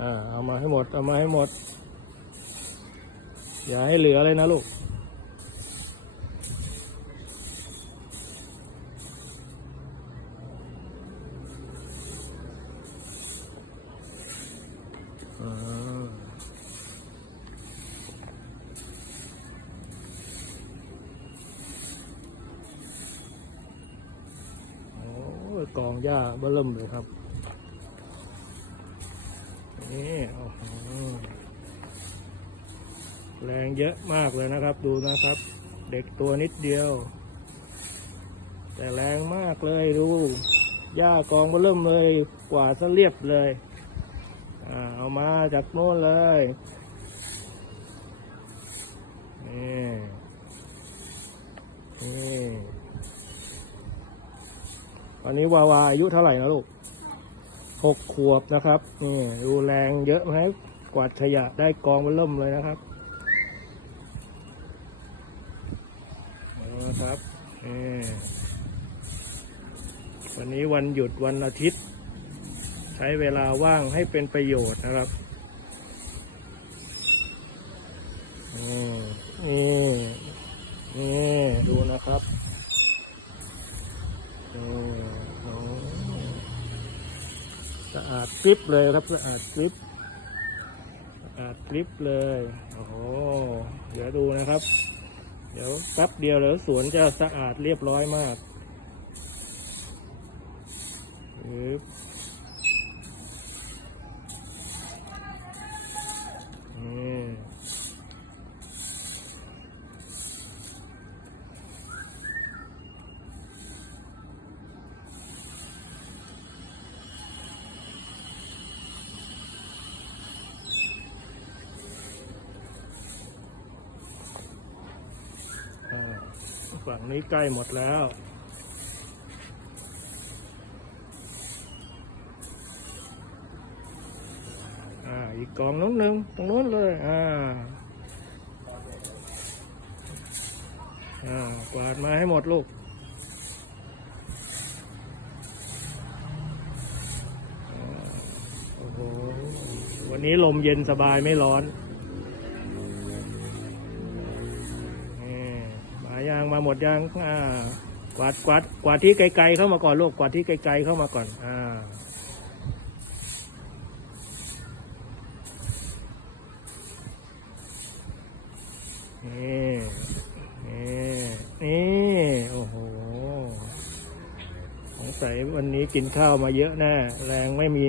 อ่าเอามาให้หมด เอามาให้หมด อย่าให้เหลือเลยนะลูกอ่าโอ้กองหญ้าเบิ่มเลยครับ นี่โอ้โหแรงเยอะมากเลยนะครับ ดูนะครับ เด็กตัวนิดเดียว แต่แรงมากเลยดูหญ้ากองเบิ่มเลยกว่าซะเรียบเลยอ่าเอามาจากโน้นเลยนี่นี่ตอนนี้วาวาอายุเท่าไหร่นะลูก หกขวบนะครับ นี่ดูแรงเยอะไหมกวาดขยะได้กองเบล่มเลยนะครับเอาละครับนี่วันนี้วันหยุดวันอาทิตย์ ใช้เวลาว่างให้เป็นประโยชน์นะครับนี่นี่นี่ดูนะครับนี่ะอาดกริบเลยครับสะอาดกริบสะอาดกริบเลยโอ้โหเดี๋ยวดูนะครับ เดี๋ยวแป๊บเดียวแล้วสวนจะสะอาดเรียบร้อยมากปึ๊บ ฝั่งนี้ใกล้หมดแล้ว อ่า อีกกองนู้นหนึ่งตรงนู้นเลย อ่า อ่ากวาดมาให้หมดลูกโอ้โหวันนี้ลมเย็นสบายไม่ร้อนายางมาหมดยางอ่ากวาดกวาดกวาดที่ไกลๆเข้ามาก่อนลูกกวาดที่ไกลๆเข้ามาก่อนอ่านี่นี่นี่โอ้โหสงสัยวันนี้กินข้าวมาเยอะแน่แรงไม่มี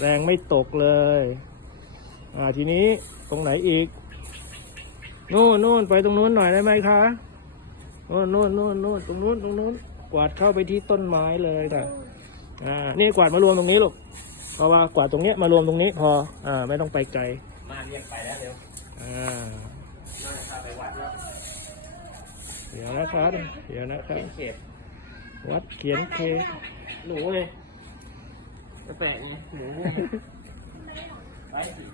แรงไม่ตกเลยอ่าทีนี้ตรงไหนอีกนู่นนู่นไปตรงนู้นหน่อยได้ไหมคะ นู่นนู่นนู่นนู่นตรงนู้นตรงนู้นกวาดเข้าไปที่ต้นไม้เลยนะอ่านี่กวาดมารวมตรงนี้ลูกเพราะว่ากวาดตรงเนี้ยมารวมตรงนี้พออ่าไม่ต้องไปไกลมาเรียกไปแล้วเร็วอ่าน่าจะพาไปวัดแล้วเดี๋ยวนะครับเดี๋ยวนะครับเป็นเขตวัดเขียนเคหนูเลยจะแปลกไงหนูไปสิ